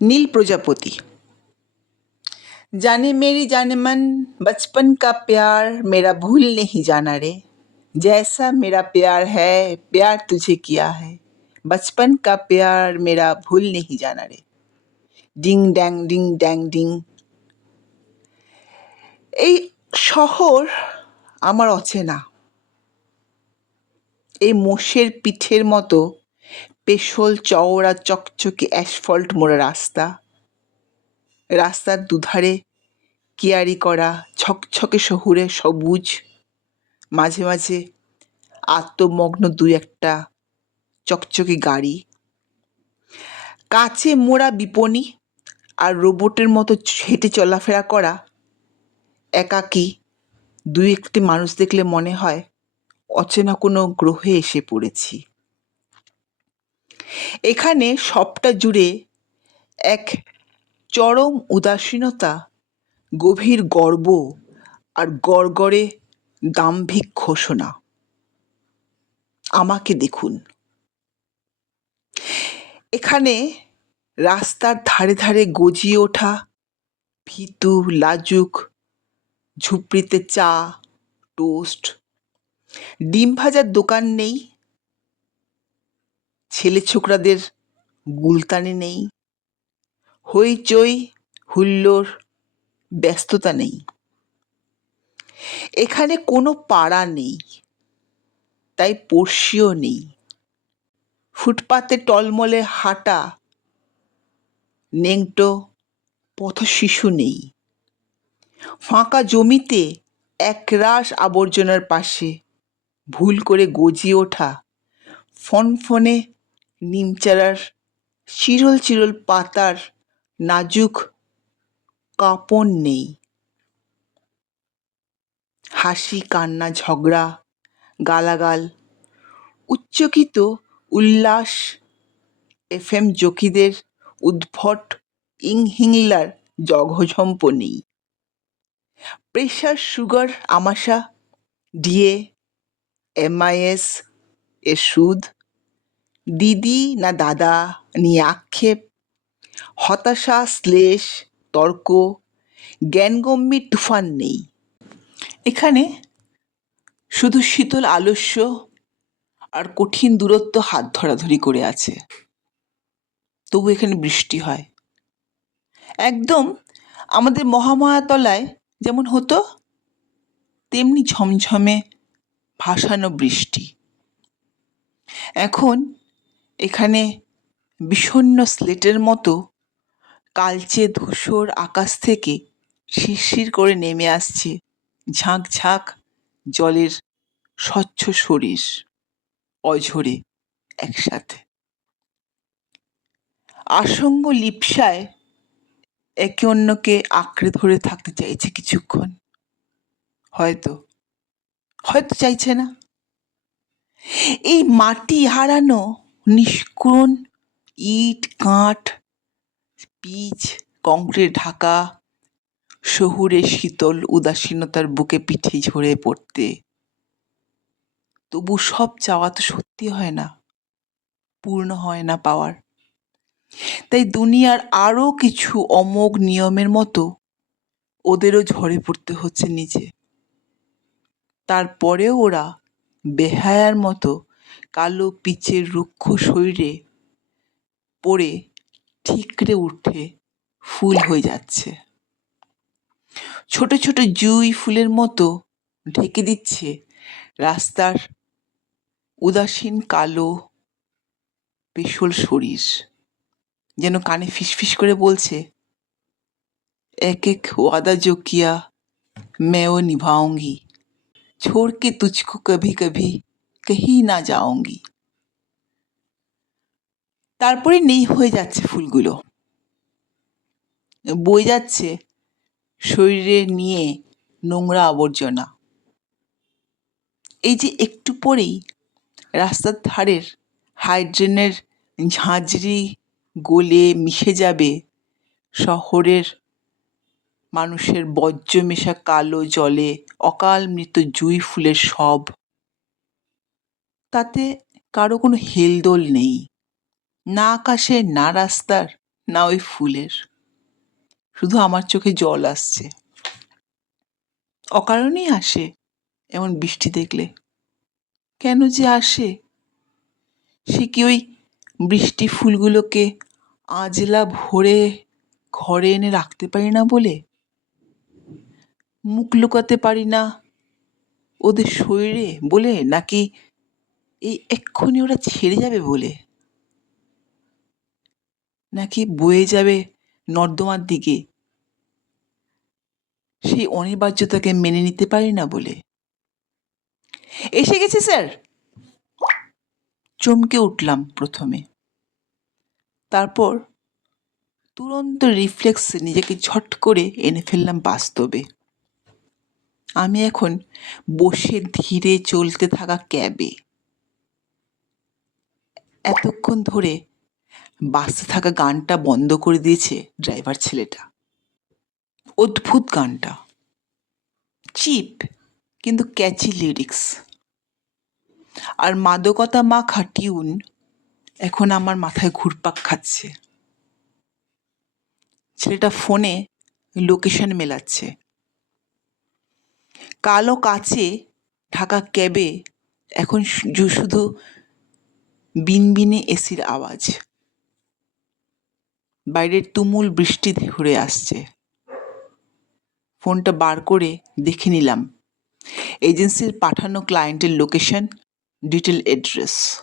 नील प्रजापति जाने मेरी जाने मन बचपन का प्यार मेरा भूल नहीं जाना रे जैसा मेरा प्यार है प्यार तुझे किया है बचपन का प्यार मेरा भूल नहीं जाना रे ডিং ড্যাং ডিং ড্যাং ডিং এই শহর আমার অচেনা এই মোষের পিঠের মতো পেশল, চওড়া, চকচকে অ্যাসফল্ট মোড়া রাস্তা। রাস্তার দুধারে কিয়ারি করা, ছকছকে শহুরে সবুজ। মাঝে মাঝে আত্মমগ্ন দুই একটা চকচকে গাড়ি। কাছে মোড়া বিপণী আর রোবটের মতো হেঁটে চলাফেরা করা। একাকী দুই একটি মানুষ দেখলে মনে হয় অচেনা কোনো গ্রহে এসে পড়েছি। এখানে সবটা জুড়ে এক চরম উদাসীনতা, গভীর গর্ব আর গড়গড়ে দাম্ভিক ঘোষণা। আমাকে দেখুন। এখানে রাস্তার ধারে ধারে গজিয়ে ওঠা ভীতু, লাজুক, ঝুপড়িতে চা, টোস্ট, ডিম ভাজার দোকান নেই ছেলে ছোকরাদের গুলতানি নেই। হইচই, হুল্লোড়, ব্যস্ততা নেই। এখানে কোনো পাড়া নেই, তাই পড়শিও নেই। ফুটপাতে টলমলে হাঁটা, নেংটো, পথশিশু নেই। ফাঁকা জমিতে একরাশ আবর্জনার পাশে ভুল করে গজিয়ে ওঠা ফনফনে নিমচারার চিরল চিরল পাতার নাজুক কাঁপন নেই। হাসি, কান্না, ঝগড়া, গালাগাল, উচ্চকিত উল্লাস এফ এম জকিদের উদ্ভট ইংহিংলার জঘঝম্প নেই। প্রেশার সুগার, আমাশা, ডিএ, এমআইএস, এর সুদ দিদি না দাদা নিয়ে আক্ষেপ, হতাশা, শ্লেষ, তর্ক জ্ঞানগম্যের তুফান নেই। এখানে শুধু শীতল আলস্য আর কঠিন দূরত্ব হাত ধরাধরি করে আছে। তবু এখানে বৃষ্টি হয়। একদম আমাদের মহামায়াতলায় যেমন হতো, তেমনি ঝমঝমে ভাসানো বৃষ্টি। এখন এখানে বিষণ্ণ স্লেটের মতো কালচে ধূসর আকাশ থেকে শিরশির করে নেমে আসছে ঝাঁক ঝাঁক জলের স্বচ্ছ শরীর অঝরে একসাথে। আসঙ্গ লিপসায় একে অন্যকে আঁকড়ে ধরে থাকতে চাইছে কিছুক্ষণ। হয়তো হয়তো চাইছে না। এই মাটি হারানো নিষ্কুণ ইট, কাঠ, পিচ, কংক্রিট, ঢাকা, শহুরে শীতল উদাসীনতার বুকে পিঠে ঝরে পড়তে। তবু সব চাওয়া তো সত্যি হয় না, পূর্ণ হয় না পাওয়ার। তাই দুনিয়ার আরও কিছু অমোঘ নিয়মের মতো ওদেরও ঝরে পড়তে হচ্ছে নিচে তারপরেও ওরা বেহায়ার মতো কালো পিচের রুক্ষ শরীরে পড়ে ঠিকরে উঠে ফুল হয়ে যাচ্ছে ছোট ছোট জুঁই ফুলের মতো ঢেকে দিচ্ছে রাস্তার উদাসীন কালো পেশল শরীর যেন কানে ফিসফিস করে বলছে এক এক ওয়াদা जो किया मैं वो निभाऊंगी छोड़ के तुझको कभी कभी कहीं না যাওঙ্গি তারপরে নেই হয়ে যাচ্ছে ফুলগুলো বয়ে যাচ্ছে শরীরে নিয়ে নোংরা আবর্জনা এই যে একটু পরেই রাস্তার ধারের হাইড্রেনের ঝাঁঝরি গলে মিশে যাবে শহরের মানুষের বর্জ্য মেশা কালো জলে অকাল মৃত জুঁই ফুলের সব তাতে কারও কোনো হেলদোল নেই। না আকাশে না রাস্তার, না ওই ফুলের। শুধু আমার চোখে জল আসছে। অকারণেই আসে এমন বৃষ্টি দেখলে। কেন যে আসে? সে কি ওই বৃষ্টি ফুলগুলোকে আজলা ভরে ঘরে এনে রাখতে পারি না বলে? মুখ লুকাতে পারি না ওদের শরীরে বলে? নাকি এই এক্ষুনি ওরা ছেড়ে যাবে বলে? নাকি বয়ে যাবে নর্দমার দিকে? সেই অনিবার্যতাকে মেনে নিতে পারি না বলে। এসে গেছে, স্যার! চমকে উঠলাম প্রথমে। তারপর তুরন্ত রিফ্লেক্স নিজেকে ঝট করে এনে ফেললাম বাস্তবে। আমি এখন বসে ধীরে চলতে থাকা ক্যাবে। এতক্ষণ ধরে বাসে থাকা গানটা বন্ধ করে দিয়েছে ড্রাইভার ছেলেটা। অদ্ভুত গানটা। চিপ, কিন্তু ক্যাচি লিরিক্স। আর মাদকতা মাখা টিউন এখন আমার মাথায় ঘুরপাক খাচ্ছে। ছেলেটা ফোনে লোকেশন মেলাচ্ছে। কালো কাচে ঢাকা ক্যাবে এখন শুধু বিনবিনে এসির আওয়াজ। বাইরের তুমুল বৃষ্টি ঘুরে আসছে। ফোনটা বার করে দেখে নিলাম। এজেন্সির পাঠানো ক্লায়েন্টের লোকেশন, ডিটেল অ্যাড্রেস।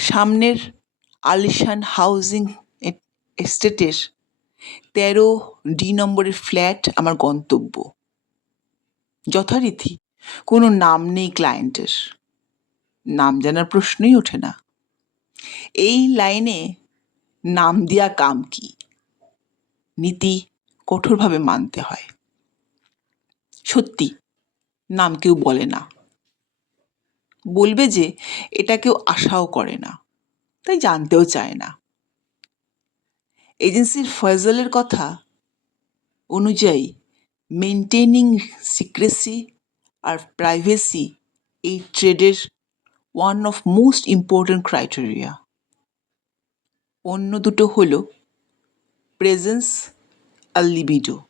সামনের আলিশান হাউজিং এস্টেটের তেরো ডি নম্বরের ফ্ল্যাট আমার গন্তব্য। যথারীতি কোনো নাম নেই ক্লায়েন্টের। নাম জানার প্রশ্নই ওঠে না। এই লাইনে নাম দেয়া কাম কি? নীতি কঠোরভাবে মানতে হয়। সত্যি, নাম কেউ বলে না। বলবে যে, এটা কেউ আশাও করে না, তাই জানতেও চায় না। এজেন্সির ফয়জলের কথা অনুযায়ী মেনটেনিং সিক্রেসি আর প্রাইভেসি এই ট্রেডের one of most important criteria অন্য দুটো হলো প্রেজেন্স আর লিবিডো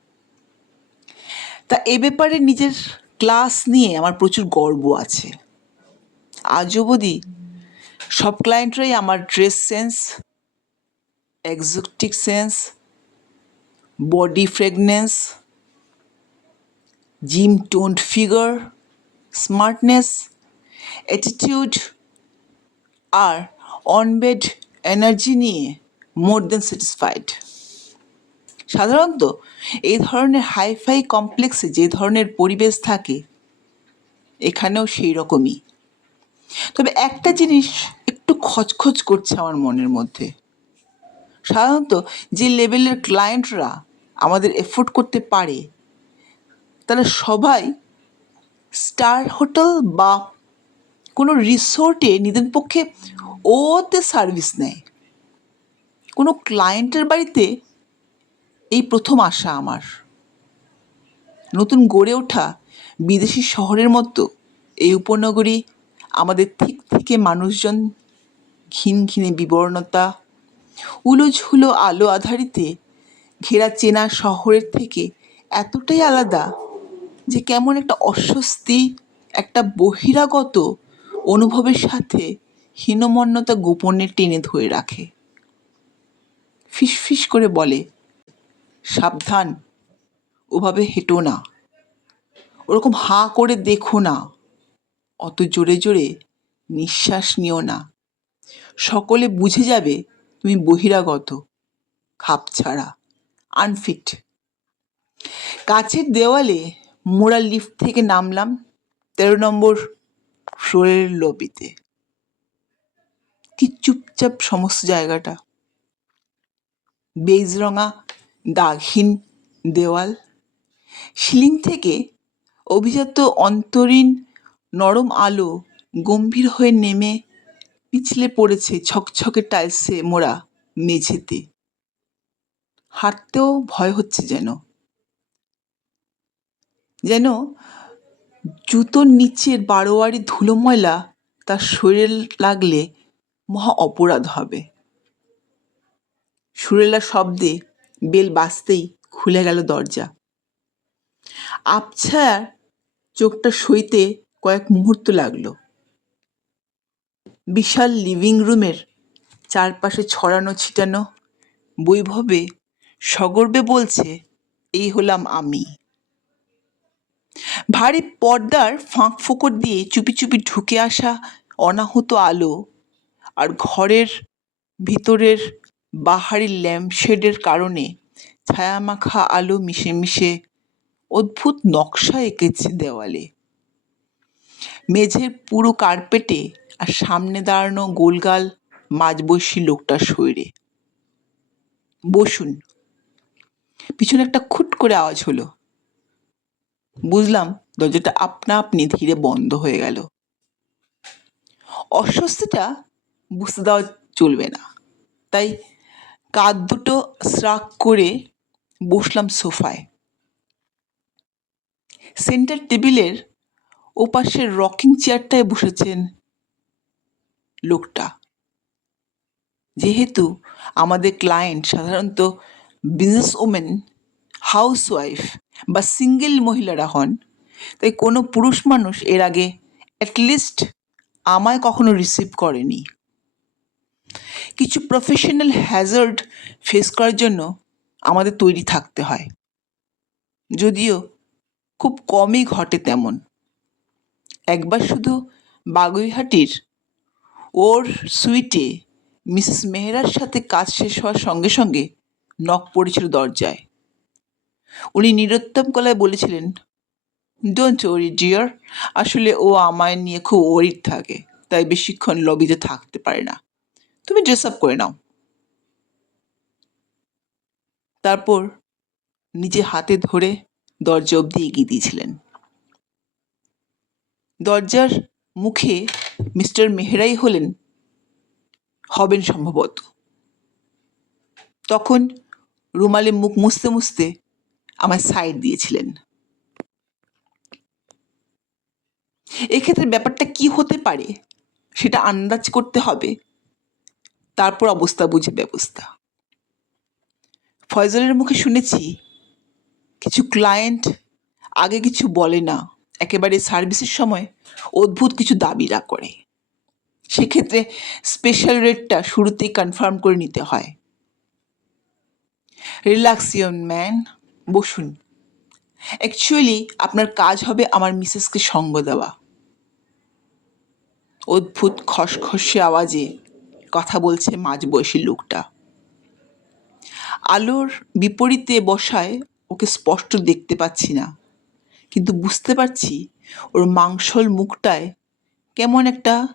তা এ ব্যাপারে নিজের ক্লাস নিয়ে আমার প্রচুর গর্ব আছে। আজ অবধি সব ক্লায়েন্টরাই আমার dress sense exotic sense body fragrance gym toned figure smartness attitude আর অনবেড এনার্জি নিয়ে মোর দেন স্যাটিসফাইড সাধারণত এই ধরনের হাইফাই কমপ্লেক্সে যে ধরনের পরিবেশ থাকে, এখানেও সেই রকমই তবে একটা জিনিস একটু খচখচ করছে আমার মনের মধ্যে। সাধারণত যে লেভেলের ক্লায়েন্টরা আমাদের এফোর্ড করতে পারে, তারা সবাই স্টার হোটেল বা কোনো রিসোর্টে নিজের পক্ষে ওতে সার্ভিস নেয়। কোনো ক্লায়েন্টের বাড়িতে এই প্রথম আসা আমার। নতুন গড়ে ওঠা বিদেশি শহরের মতো এই উপনগরী আমাদের ঠিক থেকে মানুষজন ঘিন ঘিনে বিবর্ণতা, উলোঝুলো আলো আধারিতে ঘেরা চেনা শহরের থেকে এতটাই আলাদা যে কেমন একটা অস্বস্তি, একটা বহিরাগত অনুভবের সাথে হীনমন্যতা গোপনে টেনে ধরে রাখে। ফিসফিস করে বলে, সাবধান, ওভাবে হেঁটো না। ওরকম হাঁ করে দেখো না। অত জোরে জোরে নিঃশ্বাস নিও না। সকলে বুঝে যাবে তুমি বহিরাগত, খাপ ছাড়া আনফিট কাছের দেওয়ালে মোড়া লিফট থেকে নামলাম, তেরো নম্বর ফ্লোরের লবিতে কি চুপচাপ সমস্ত জায়গাটা। বেজ রঙা দাগহীন দেওয়াল। সিলিং থেকে অভিজাত অন্তরীণ নরম আলো গম্ভীর হয়ে নেমে পিছলে পড়েছে ছকছকে টাইলসে মোড়া মেঝেতে। হাঁটতেও ভয় হচ্ছে যেন। যেন জুতোর নিচের বারোয়ারি ধুলো ময়লা তার শরীরে লাগলে মহা অপরাধ হবে। সুরেলা শব্দে বেল বাজতেই খুলে গেল দরজা। আবছা চোখটা সইতে কয়েক মুহূর্ত লাগল। বিশাল লিভিং রুমের চারপাশে ছড়ানো ছিটানো বৈভবে সগর্বে বলছে, এই হলাম আমি। ভারী পর্দার ফাঁক ফোকর দিয়ে চুপি চুপি ঢুকে আসা অনাহত আলো আর ঘরের ভিতরের বাহারি ল্যাম্পশেডের কারণে ছায়ামাখা আলো মিশে মিশে অদ্ভুত নকশা এঁকেছে দেওয়ালে। মেঝের পুরো কার্পেটে আর সামনে দাঁড়ানো গোলগাল মাঝবয়সী লোকটার শরীরে বসুন, পিছনে একটা খুট করে আওয়াজ হলো। বুঝলাম দরজাটা আপনা আপনি ধীরে বন্ধ হয়ে গেল। অস্বস্তিটা বুঝতে দেওয়া চলবে না। তাই কাঁধ দুটো স্রাক করে বসলাম সোফায়। সেন্টার টেবিলের ওপাশের রকিং চেয়ারটায় বসেছেন লোকটা। যেহেতু আমাদের ক্লায়েন্ট সাধারণত বিজনেস ওমেন হাউসওয়াইফ বা সিঙ্গেল মহিলারা হন, তাই কোনো পুরুষ মানুষ এর আগে অ্যাটলিস্ট আমায় কখনো রিসিভ করেনি। কিছু প্রফেশনাল হ্যাজার্ড ফেস করার জন্য আমাদের তৈরি থাকতে হয়। যদিও খুব কমই ঘটে তেমন। একবার শুধু বাগুইহাটির ওর সুইটে মিসেস মেহরার সাথে কাজ শেষ হওয়ার সঙ্গে সঙ্গে নখ পড়েছিল দরজায়। উনি নিরুত্তম গলায় বলেছিলেন ডোন্ট ওরি ডিয়ার আসলে ও আমায় নিয়ে খুব ওরিড থাকে, তাই বেশিক্ষণ লবিতে থাকতে পারে না। তুমি ড্রেস আপ করে নাও। তারপর নিজে হাতে ধরে দরজা অবধি এগিয়ে দিয়েছিলেন। দরজার মুখে মিস্টার মেহরাই হলেন, হবেন সম্ভবত। তখন রুমালে মুখ মুছতে মুছতে আমায় সাইড দিয়েছিলেন। এক্ষেত্রে ব্যাপারটা কি হতে পারে? সেটা আন্দাজ করতে হবে। তারপর অবস্থা বুঝে ব্যবস্থা। ফয়জলের মুখে শুনেছি, কিছু ক্লায়েন্ট আগে কিছু বলে না। একেবারে সার্ভিসের সময় অদ্ভুত কিছু দাবিরা করে। সেক্ষেত্রে স্পেশাল রেটটা শুরুতেই কনফার্ম করে নিতে হয়। রিল্যাক্স ম্যান বসুন। অ্যাকচুয়ালি আপনার কাজ হবে আমার মিসেসকে সঙ্গ দেওয়া। অদ্ভুত খসখসে আওয়াজে কথা বলছে মাঝবয়সী লোকটা। আলোর বিপরীতে বসায় ওকে স্পষ্ট দেখতে পাচ্ছি না। কিন্তু বুঝতে পারছি ওর মাংসল মুখটায় কেমন একটা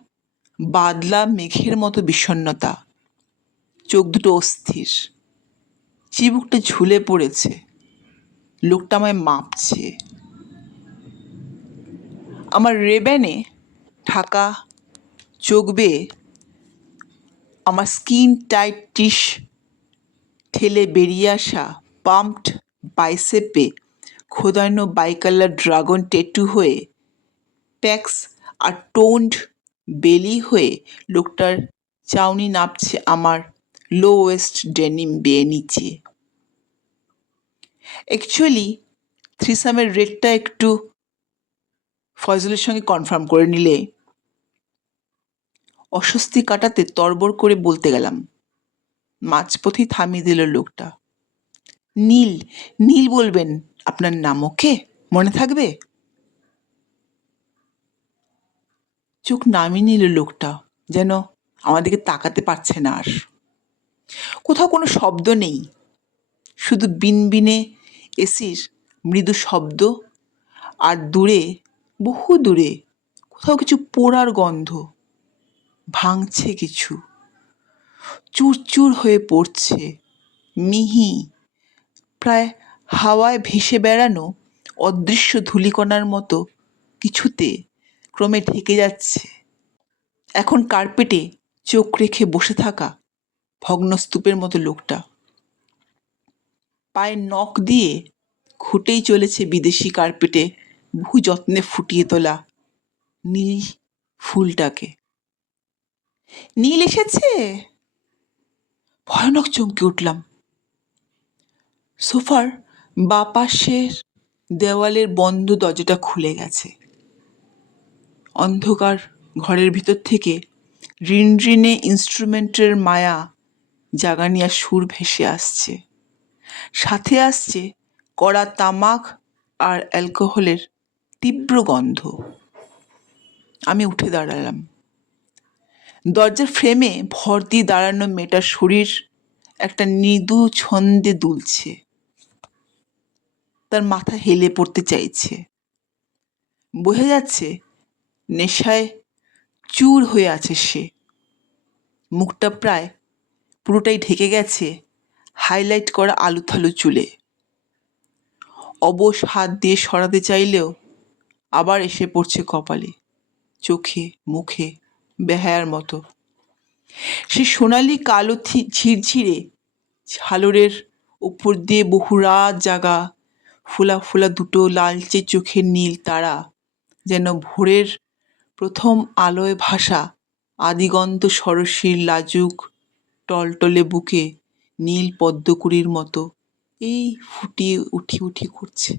বাদলা মেঘের মতো বিষণ্ণতা। চোখ দুটো অস্থির। চিবুকটা ঝুলে পড়েছে। লোকটা আমায় মাপছে। আমার রেবেনে ঢাকা চোখ বেয়ে আমার স্কিন টাইট টিস ঠেলে বেরিয়ে আসা পাম্পড বাইসেপে খোদান্য বাইকালার ড্রাগন টেটু হয়ে প্যাক্স আর টোন্ড বেলি হয়ে লোকটার চাউনি নাপছে আমার লো ওয়েস্ট ডেনিম বেয়ে নিচে। অ্যাকচুয়ালি থ্রিসামের রেটটা একটু ফয়জলের সঙ্গে কনফার্ম করে নিলে অস্বস্তি কাটাতে তরবর করে বলতে গেলাম। মাঝপথেই থামিয়ে দিল লোকটা। নীল নীল বলবেন, আপনার নাম ওকে? মনে থাকবে? চোখ নামিয়ে নিল লোকটা, যেন আমাদেরকে তাকাতে পারছে না আর। কোথাও কোনো শব্দ নেই। শুধু বিনবিনে এসির মৃদু শব্দ আর দূরে, বহু দূরে, কোথাও কিছু পোড়ার গন্ধ, ভাঙছে কিছু। চুরচুর হয়ে পড়ছে, মিহি, প্রায় হাওয়ায় ভেসে বেড়ানো অদৃশ্য ধূলিকণার মতো, কিছুতে ক্রমে ঢেকে যাচ্ছে। এখন কার্পেটে চোখ রেখে বসে থাকা ভগ্নস্তূপের মতো লোকটা। পায়ে নখ দিয়ে খুঁটেই চলেছে বিদেশি কার্পেটে বহু যত্নে ফুটিয়ে তোলা নীল ফুলটাকে। নীল এসেছে? ভয়ানক চমকে উঠলাম। সোফার বা পাশের দেওয়ালের বন্ধ দরজাটা খুলে গেছে। অন্ধকার ঘরের ভিতর থেকে রিনরিনে ইনস্ট্রুমেন্টের মায়া জাগানিয়া সুর ভেসে আসছে। সাথে আসছে কড়া তামাক আর অ্যালকোহলের তীব্র গন্ধ। আমি উঠে দাঁড়ালাম। দরজার ফ্রেমে ভর দিয়ে দাঁড়ানো মেয়েটার শরীর একটা মৃদু ছন্দে দুলছে। তার মাথা হেলে পড়তে চাইছে। বোঝা যাচ্ছে নেশায় চুর হয়ে আছে সে। মুখটা প্রায় পুরোটাই ঢেকে গেছে হাইলাইট করা আলু থালু চুলে। অবশ হাত দিয়ে সরাতে চাইলেও আবার এসে পড়ছে কপালে, চোখে, মুখে, বেহায়ার মতো। সে সোনালি কালো ঝিরঝিরে ঝালরের উপর দিয়ে বহু রাত জাগা ফোলা ফোলা দুটো লালচে চোখের নীল তারা, যেন ভোরের প্রথম আলোয় ভাসা আদিগন্ত সরসীর লাজুক টলটলে বুকে নীল পদ্মকুড়ির মতো এই ফুটিয়ে উঠি উঠি করছে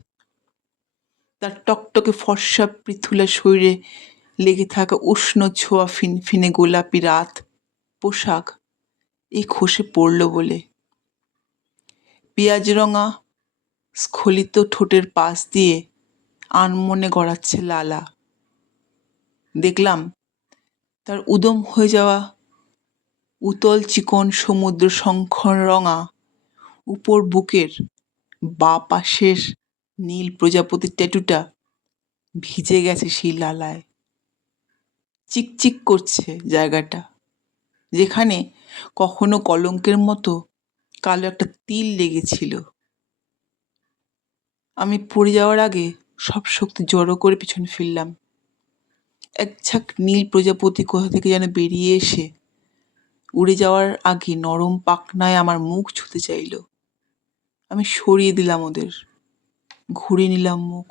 তার টকটকে ফর্সা পৃথুলা শরীরে লেগে থাকা উষ্ণ ছোঁয়া ফিনফিনে গোলাপি রাত, পোশাক এই খসে পড়ল বলে। পেঁয়াজ রঙা স্খলিত ঠোঁটের পাশ দিয়ে আনমনে গড়াচ্ছে লালা। দেখলাম তার উদম হয়ে যাওয়া উতল চিকন সমুদ্র শঙ্খর রঙা, উপর বুকের বা পাশের নীল প্রজাপতির ট্যাটুটা ভিজে গেছে সেই লালায়। চিকচিক করছে জায়গাটা, যেখানে কখনো কলঙ্কের মতো কালো একটা তিল লেগেছিল। আমি পড়ে যাওয়ার আগে সব শক্তি জড়ো করে পিছনে ফিরলাম। এক ঝাঁক নীল প্রজাপতি কোথা থেকে যেন বেরিয়ে এসে উড়ে যাওয়ার আগে নরম পাখনায় আমার মুখ ছুঁতে চাইল আমি সরিয়ে দিলাম ওদের ঘুরে নিলাম মুখ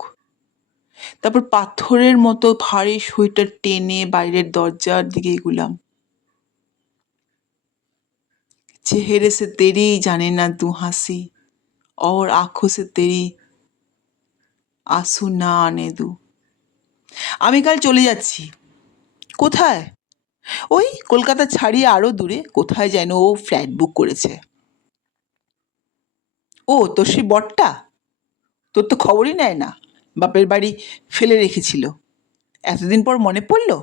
তারপর পাথরের মতো ভারী সোয়েটার টেনে বাইরের দরজার দিকে এগুলাম चेहरे से तेरी जाने ना तू हंसी और आंखों से तेरी আসু না আনে দু আমি কাল চলে যাচ্ছি কোথায় ওই কলকাতা ছাড়িয়ে আরও দূরে কোথায় যেন ও ফ্ল্যাট বুক করেছে। ও, তোর সেই বটটা? তোর তো খবরই নেয় না। বাপের বাড়ি ফেলে রেখেছিল। এতদিন পর মনে পড়ল?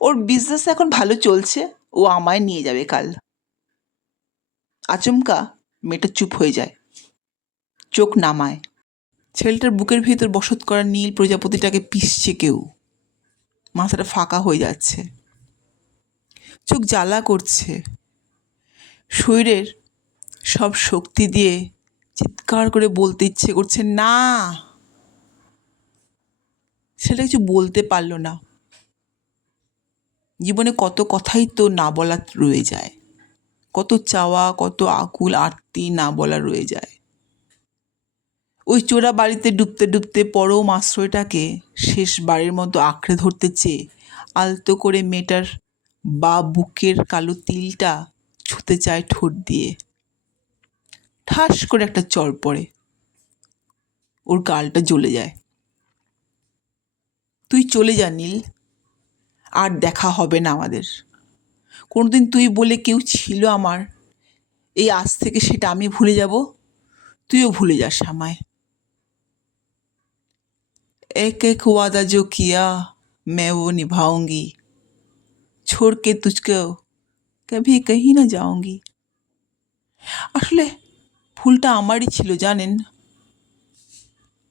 ওর বিজনেস এখন ভালো চলছে, ও আমায় নিয়ে যাবে কাল। আচমকা মেয়েটা চুপ হয়ে যায়। চোখ নামায়। ছেলেটার বুকের ভিতর বসত করা নীল প্রজাপতিটাকে পিষছে কেউ। মাথাটা ফাঁকা হয়ে যাচ্ছে। চোখ জ্বালা করছে। শরীরের সব শক্তি দিয়ে চিৎকার করে বলতে ইচ্ছে করছে, না। সেটা কিছু বলতে পারল না। জীবনে কত কথাই তো না বলা রয়ে যায়। কত চাওয়া, কত আকুল আরতি না বলা রয়ে যায়। ওই চোরা বাড়িতে ডুবতে ডুবতে পরম আশ্রয়টাকে শেষ বাড়ির মতো আঁকড়ে ধরতে চেয়ে আলতো করে মেয়েটার বা বুকের কালো তিলটা ছুতে চায় ঠোঁট দিয়ে ঠাস করে একটা চড় পড়ে ওর গালটা জ্বলে যায় তুই চলে যা নীল আর দেখা হবে না আমাদের কোনোদিন তুই বলে কেউ ছিল আমার এই আজ থেকে সেটা আমি ভুলে যাব তুইও ভুলে যাস আমায় एक एक वादा जो किया मैं वो निभाऊंगी छोड़ के तुझको কবি কহি না যাওঙ্গি আসলে ফুলটা আমারই ছিল জানেন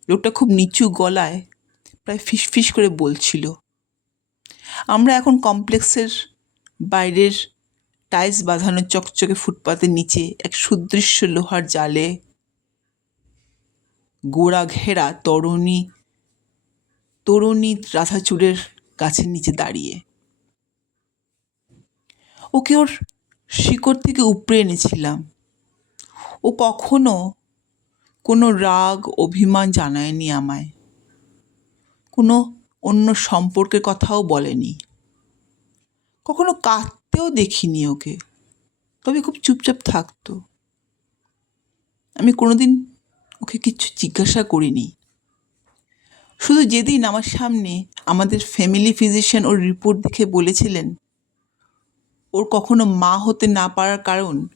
লোকটা খুব নিচু গলায় প্রায় ফিসফিস করে বলছিল আমরা এখন কমপ্লেক্সের বাইরের টাইলস বাঁধানো চকচকে ফুটপাতের নিচে এক সুদৃশ্য লোহার জালে গোড়া ঘেরা তরুণী তরুণী রাধাচূড়ের গাছের নিচে দাঁড়িয়ে ওকে ওর শিকড় থেকে উপড়ে এনেছিলাম। ও কখনো কোনো রাগ, অভিমান জানায়নি আমায়। কোনো অন্য সম্পর্কের কথাও বলেনি। কখনো কাঁদতেও দেখিনি ওকে। তবে খুব চুপচাপ থাকতো। আমি কোনোদিন ওকে কিচ্ছু জিজ্ঞাসা করিনি। শুধু যেদিন আমার সামনে আমাদের ফ্যামিলি ফিজিশিয়ান ওর রিপোর্ট দেখে বলেছিলেন ওর কখনো মা হতে না পারার কারণ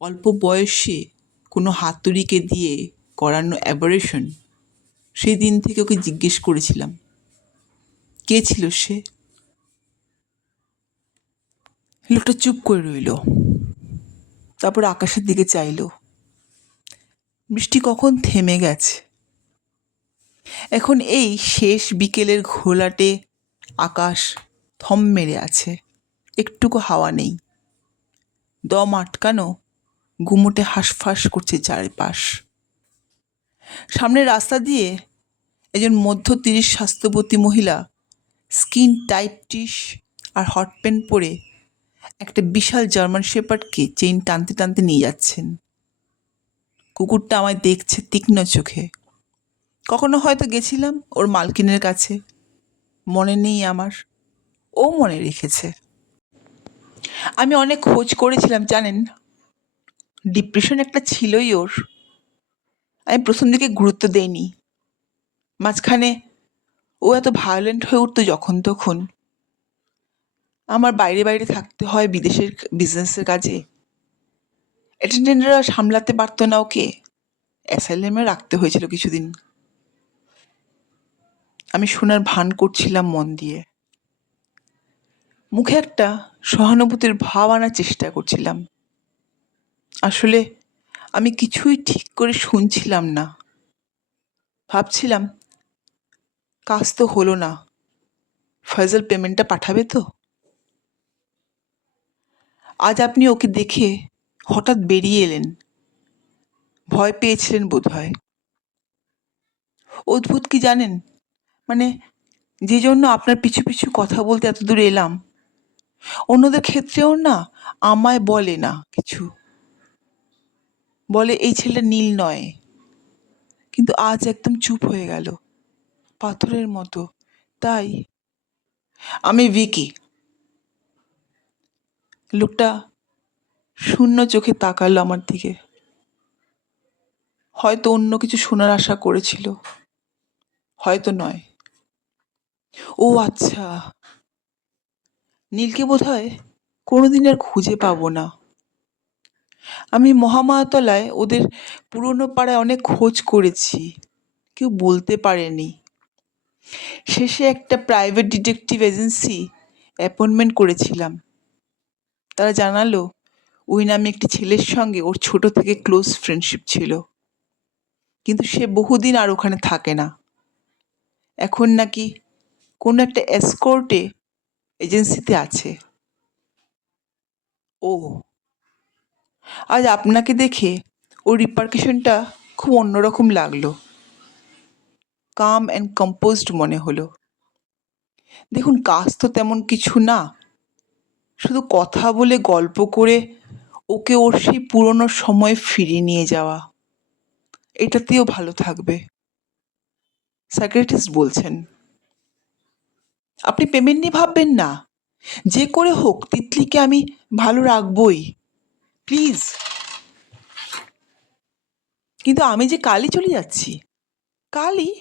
অল্প বয়সে কোনো হাতুড়িকে দিয়ে করানো অ্যাবারেশন সেই দিন থেকে ওকে জিজ্ঞেস করেছিলাম। কে ছিল সে? লোকটা চুপ করে রইল। তারপর আকাশের দিকে চাইলো। বৃষ্টি কখন থেমে গেছে? এখন এই শেষ বিকেলের ঘোলাটে আকাশ থম মেরে আছে। একটুকু হাওয়া নেই। দম আটকানো, গুমোটে হাঁসফাঁস করছে চারপাশ। সামনের রাস্তা দিয়ে একজন মধ্য তিরিশ স্বাস্থ্যবতী মহিলা স্কিন টাইপ টিস আর হট প্যান্ট পরে একটা বিশাল জার্মান শেপার্ডকে চেইন টানতে টানতে নিয়ে যাচ্ছেন। কুকুরটা আমায় দেখছে তীক্ষ্ণ চোখে। কখনো হয়তো গেছিলাম ওর মালকিনের কাছে। মনে নেই আমার। ও মনে রেখেছে। আমি অনেক খোঁজ করেছিলাম, জানেন? ডিপ্রেশন একটা ছিলই ওর। আমি প্রথম দিকে গুরুত্ব দেইনি। মাঝখানে ও এত ভায়োলেন্ট হয়ে উঠতো যখন তখন। আমার বাইরে বাইরে থাকতে হয় বিদেশের বিজনেসের কাজে। অ্যাটেন্ডেন্টরা সামলাতে পারতো না ওকে। অ্যাসাইলেমে রাখতে হয়েছিল কিছুদিন। আমি শোনার ভান করছিলাম মন দিয়ে। মুখে একটা সহানুভূতির ভাব আনার চেষ্টা করছিলাম। আসলে আমি কিছুই ঠিক করে শুনছিলাম না। ভাবছিলাম, কাজ তো হলো না। ফয়জল পেমেন্টটা পাঠাবে তো? আজ আপনি ওকে দেখে হঠাৎ বেরিয়ে এলেন। ভয় পেয়েছিলেন বোধহয়। অদ্ভুত কি জানেন? মানে যে জন্য আপনার পিছু পিছু কথা বলতে এত দূর এলাম। অন্যদের ক্ষেত্রেও না আমায় বলে না কিছু। বলে, এই ছেলে নীল নয়। কিন্তু আজ একদম চুপ হয়ে গেল, পাথরের মতো। তাই আমি ভিকি। লোকটা শূন্য চোখে তাকালো আমার দিকে। হয়তো অন্য কিছু শোনার আশা করেছিল। হয়তো নয়। ও আচ্ছা। নীলকে বোধ হয় কোনোদিন আর খুঁজে পাবো না। আমি মহামায়াতলায় ওদের পুরনো পাড়ায় অনেক খোঁজ করেছি। কেউ বলতে পারেনি। শেষে একটা প্রাইভেট ডিটেকটিভ এজেন্সি অ্যাপয়েন্টমেন্ট করেছিলাম। তারা জানালো, ওই নামে একটি ছেলের সঙ্গে ওর ছোট থেকে ক্লোজ ফ্রেন্ডশিপ ছিল। কিন্তু সে বহুদিন আর ওখানে থাকে না। এখন নাকি কোনো একটা এসকোর্টে এজেন্সিতে আছে। ও। আজ আপনাকে দেখে ওর রিপার্কেশনটা খুব অন্যরকম লাগল। কাম অ্যান্ড কম্পোজড মনে হলো। দেখুন, কাজ তো তেমন কিছু না। শুধু কথা বলে, গল্প করে ওকে ওর সেই পুরনো সময় ফিরিয়ে নিয়ে যাওয়া। এটাতেও ভালো থাকবে। সাইকিয়াট্রিস্ট বলছেন। আপনি পেমেন্ট নিয়ে ভাববেন না। যে করে হোক, তিতলিকে আমি ভালো রাখবই। প্লিজ। কিন্তু আমি যে কালই চলে যাচ্ছি। কালই?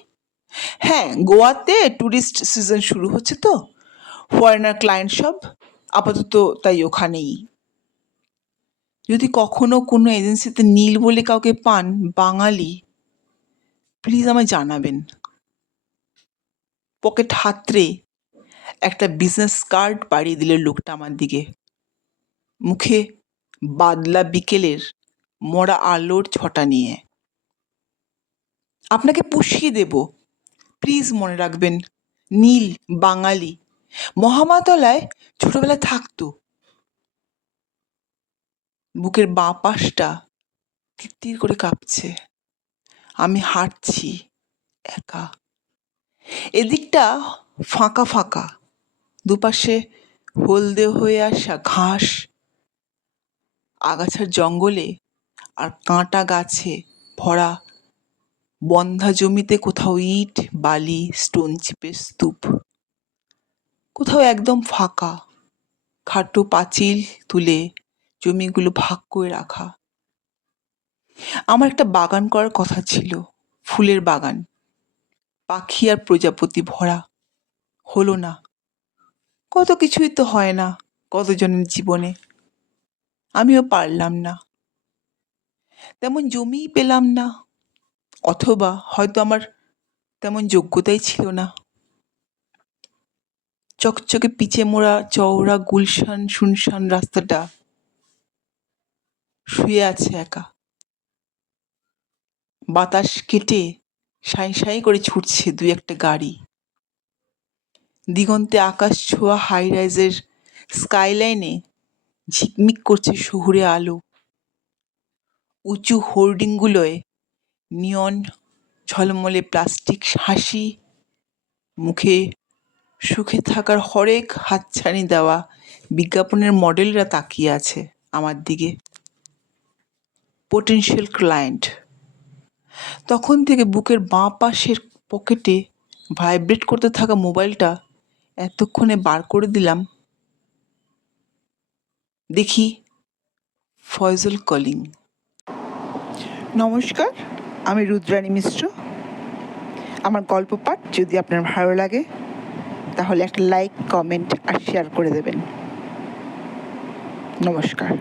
হ্যাঁ গোয়াতে ট্যুরিস্ট সিজন শুরু হচ্ছে তো। ফরেনার ক্লায়েন্ট সব, আপাতত তাই ওখানেই। যদি কখনো কোনো এজেন্সিতে নীল বলে কাউকে পান, বাঙালি প্লিজ আমায় জানাবেন। পকেট হাতড়ে একটা বিজনেস কার্ড বাড়িয়ে দিল লোকটা আমার দিকে। মুখে বাদলা বিকেলের মরা আলোর ছটা নিয়ে। আপনাকে পুষিয়ে দেব। প্লিজ মনে রাখবেন, নীল বাঙালি। মহামাতলায় ছোটবেলায় থাকতো। বুকের বাঁ পাশটা তিত্তির করে কাঁপছে। আমি হাঁটছি একা। এদিকটা ফাঁকা ফাঁকা। দুপাশে হলদে হয়ে আসা ঘাস, আগাছার জঙ্গলে আর কাঁটা গাছে ভরা বন্ধা জমিতে কোথাও ইট, বালি, স্টোন চিপের স্তূপ। কোথাও একদম ফাঁকা, খাটো পাঁচিল তুলে জমিগুলো ভাগ করে রাখা। আমার একটা বাগান করার কথা ছিল, ফুলের বাগান। পাখি আর প্রজাপতি ভরা, হলো না। কত কিছুই তো হয় না কতজনের জীবনে। আমিও পারলাম না। তেমন জমিই পেলাম না, অথবা হয়তো আমার তেমন যোগ্যতাই ছিল না। চকচকে পিচে মোড়া চওড়া গুলশান শুনশান রাস্তাটা শুয়ে আছে একা। বাতাস কেটে সাঁই সাঁই করে ছুটছে দু একটা গাড়ি। দিগন্তে আকাশ ছোঁয়া হাই রাইজের স্কাইলাইনে ঝিকমিক করছে শহুরে আলো। উঁচু হোর্ডিংগুলোয় নিয়ন ঝলমলে প্লাস্টিক হাসি, মুখে সুখে থাকার হরেক হাতছানি দেওয়া বিজ্ঞাপনের মডেলরা তাকিয়ে আছে আমার দিকে। পোটেনশিয়াল ক্লায়েন্ট তখন থেকে বুকের বাঁ পাশের পকেটে ভাইব্রেট করতে থাকা মোবাইলটা এতক্ষণে বার করে দিলাম। দেখি, ফয়জল কলিং। নমস্কার, আমি রুদ্রাণী মিশ্র। আমার গল্প পাঠ যদি আপনার ভালো লাগে, তাহলে একটা লাইক, কমেন্ট আর শেয়ার করে দেবেন। নমস্কার।